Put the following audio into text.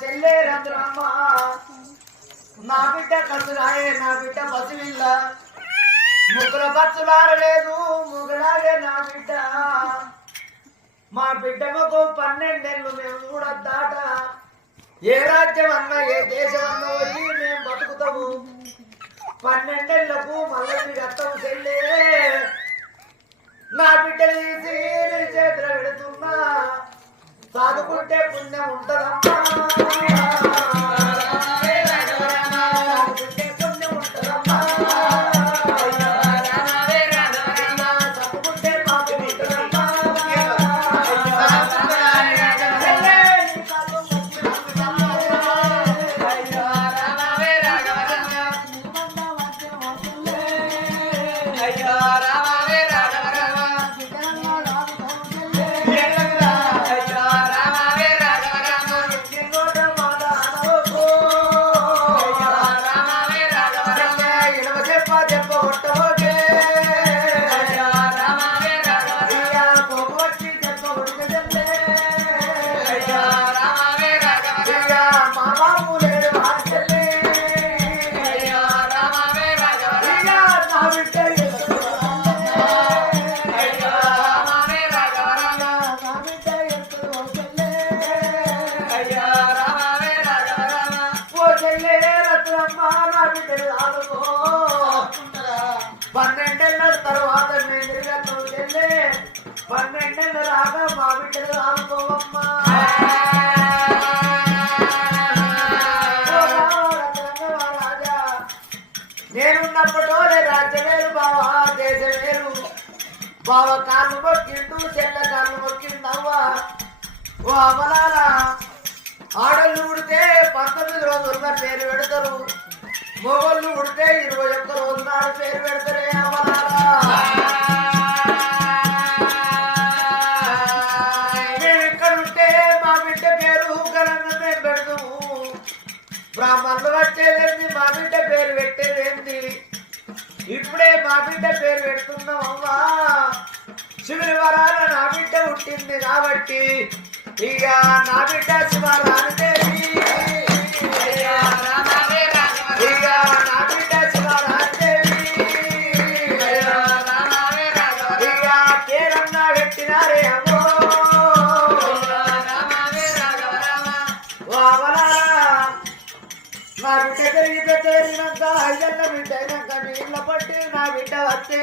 చెల్లే రంధ్రమ్మ నా బిడ్డ కసురాయే నా బిడ్డ పసివిల్ల ముగ్గుల పచ్చులారలేదు ముగ్గులాగే నా బిడ్డ మా బిడ్డకు 12 ఏళ్ళు మేము కూడా దాట ఏ రాజ్యం అన్నా ఏ దేశం అన్నా పోయి మేము బతుకుతాము 12 ఏళ్లకు మళ్ళీ రక్తం చెల్లే నా బిడ్డలు తీసి చేతులు పెడుతున్నా సాదుకుంటే పుణ్యం ఉంటదమ్మా తర్వాత నేను 12 రాగా మా బిడ్డలు ఆడుకోవమ్మా రాజా నేనున్నప్పటోనే రాజ్యం వేరు బావా దేశం వేరు బావ కాళ్ళు మొక్కిండు చెల్ల కాళ్ళు మొక్కిందవ్వా ఓ అమలారా ఆడళ్ళు ఉడితే 19 రోజులుగా పేరు పెడతారు మొగళ్ళు ఉడితే 21 రోజుల నాడు పేరు పెడతారే అమలారా బ్రాహ్మణులు వచ్చేదేంది మా బిడ్డ పేరు పెట్టేదేంది ఇప్పుడే మా బిడ్డ పేరు పెడుతున్నామమ్మా శివుని వరాన నా బిడ్డ పుట్టింది కాబట్టి ఇక నా బిడ్డ శివరానిదేవి ఇక నా బిడ్డ శివరానిదేవి ఇక పేరన్నా పెట్టినారే అమ్మో నా బిడ్డ పెరిగి పెద్దరినాక 5 ఏళ్ళ బిడ్డ అయినాక నీళ్ళ పట్టి నా బిడ్డ వస్తే